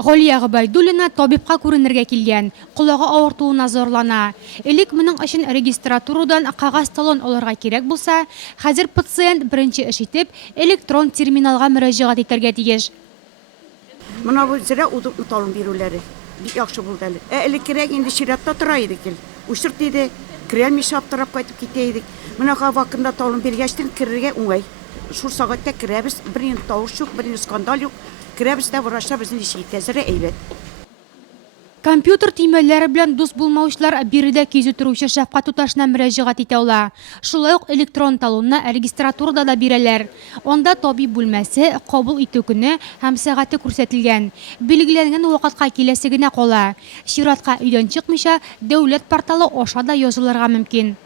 Галия Габайдуллина табибка күренергә килгән, колагы авыртуына зарлана. Элек моның өчен регистратурадан кагаз талон алырга кирәк булса, хәзер пациент беренче эш итеп электрон терминалга мөрәҗәгать итәргә тиеш. Мына бу зирә талон бирүләре бик яхшы булды әле. Элеккерәк инде чиратта тора идек. Ушырт иде, кирәлми шаптырап кайтып китә идек. Менә вакытында талон биргәчтен кирергә уңай. Шул сәгатьтә керәбез, бер тавыш юк, бер скандал юк. Керәбез дә врачта безне ишетәзәре әйбәт. Компьютер тимәләре белән дус булмаучылар биредә кизү торучы шәфкать туташына мөрәҗәгать итә ала. Шулай ук электрон талонны регистратурада да бирәләр. Анда табиб бүлмәсе, кабул итү көне һәм сәгате күрсәтелгән. Билгеләнгән вакытка киләсе генә кала. Чиратка өйдән чыкмыйча дәүләт порталы аша да язылырга мөмкин.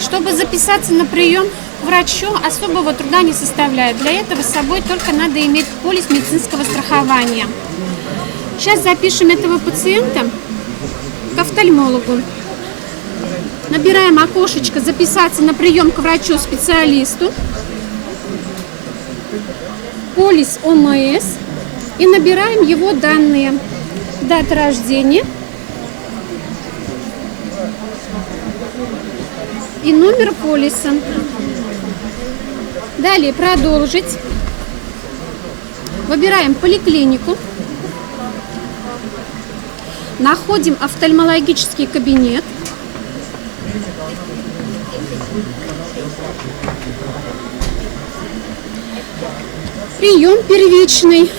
Чтобы записаться на прием к врачу, особого труда не составляет. Для этого с собой только надо иметь полис медицинского страхования. Сейчас запишем этого пациента к офтальмологу. Набираем окошечко «Записаться на прием к врачу-специалисту», полис ОМС и набираем его данные. Дата рождения и номер полиса. Далее продолжить. Выбираем поликлинику. Находим офтальмологический кабинет. Прием первичный.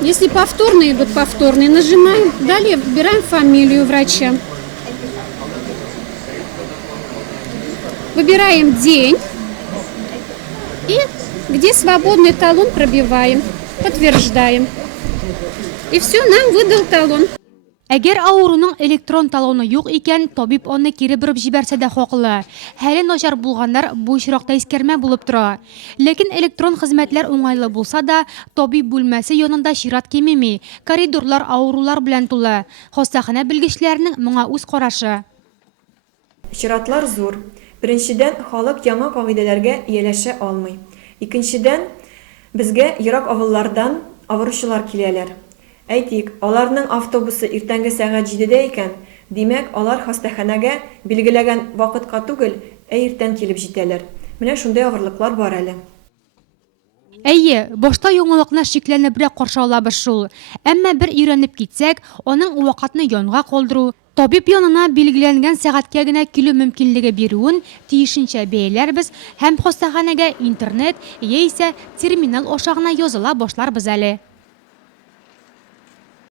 Если повторные идут, повторные нажимаем. Далее выбираем фамилию врача. Выбираем день и где свободный талон пробиваем, подтверждаем. И все, нам выдал талон. Әгәр авыруның электрон талоны юк икән, табиб аны кире борып җибәрсә дә хаклы. Хәле начар булганнар бу очракта искәрмә булып тора. Ләкин электрон хезмәтләр уңайлы булса да, табиб бүлмәсе янында чират кимеми, коридорлар авырулар белән тулы. Хастаханә белгечләренең моңа үз карашы. Чиратлар зур. Беренчедән, халык яңа кагыйдәләргә ияләшә алмый. Икенчедән, безгә ерак авыллардан авыручылар киләләр. Әйтик, аларның автобусы иртәнге сәгать 7-дә икән, димәк, алар хастаханәгә билгеләгән вакытка түгел, иртән килеп җитәләр. Менә шундай авырлыклар бар әле. Әйе, башта яңалыкны шикләнебрәк каршы алабыз шул. Әмма бер өйрәнеп китсәк, аның вакытны янга калдыру, табиб янына билгеләнгән сәгатькә генә килү мөмкинлеге бирүен тиешенчә бәяләрбез һәм хастаханәгә интернет яисә терминал аша гына языла башларбыз әле.